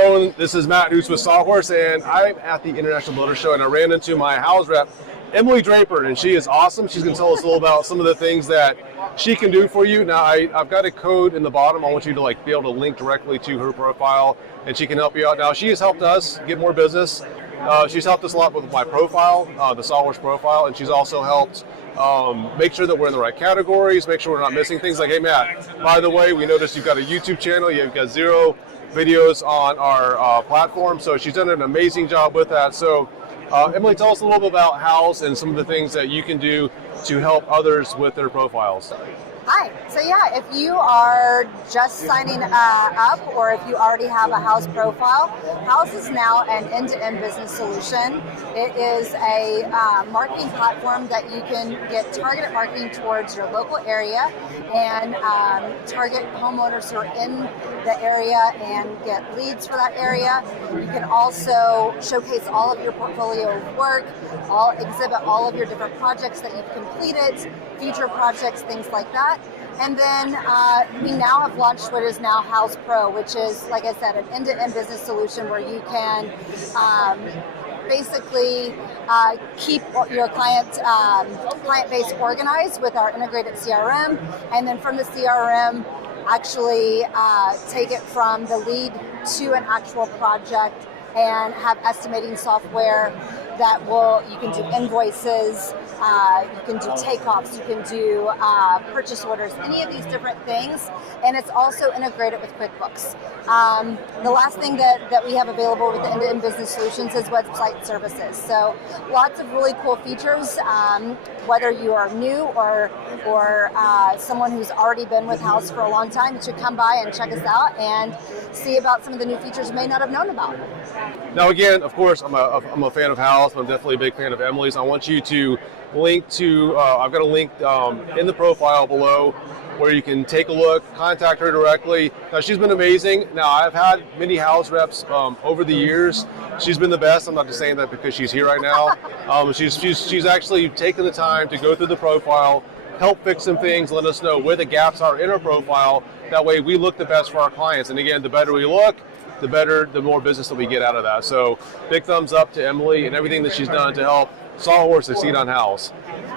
Hello, this is Matt HOUZZ with SawHorse, and I'm at the International Builder Show, and I ran into my HOUZZ rep, Emily Draper, and she is awesome. She's going to tell us a little about some of the things that she can do for you. Now, I've got a code in the bottom. I want you to be able to link directly to her profile, and she can help you out. Now, she has helped us get more business. She's helped us a lot with my profile, the SawHorse profile, and she's also helped make sure that we're in the right categories, make sure we're not missing things. Like, hey, Matt, by the way, we noticed you've got a YouTube channel. You've got 0 videos on our platform, so she's done an amazing job with that. So Emily, tell us a little bit about HOUZZ and some of the things that you can do to help others with their profiles. Hi. So yeah, if you are just signing up, or if you already have a HOUZZ profile, HOUZZ is now an end-to-end business solution. It is a marketing platform that you can get targeted marketing towards your local area and target homeowners who are in the area and get leads for that area. You can also showcase all of your portfolio of work, exhibit all of your different projects that you've completed, future projects, things like that. And then we now have launched what is now HOUZZ Pro, which is, like I said, an end-to-end business solution where you can basically keep your client base organized with our integrated CRM, and then from the CRM actually take it from the lead to an actual project and have estimating software that you can do invoices, you can do takeoffs, you can do purchase orders, any of these different things, and it's also integrated with QuickBooks. The last thing that we have available with the end-to-end business solutions is website services. So lots of really cool features, whether you are new or someone who's already been with HOUZZ for a long time, you should come by and check us out and see about some of the new features you may not have known about. Now again, of course, I'm a fan of HOUZZ, but I'm definitely a big fan of Emily's. I want you to link to, I've got a link in the profile below where you can take a look, contact her directly. Now, she's been amazing. Now, I've had many HOUZZ reps over the years. She's been the best. I'm not just saying that because she's here right now. She's actually taken the time to go through the profile, help fix some things, let us know where the gaps are in our profile. That way we look the best for our clients. And again, the better we look, the more business that we get out of that. So big thumbs up to Emily and everything that she's done to help SawHorse succeed on HOUZZ.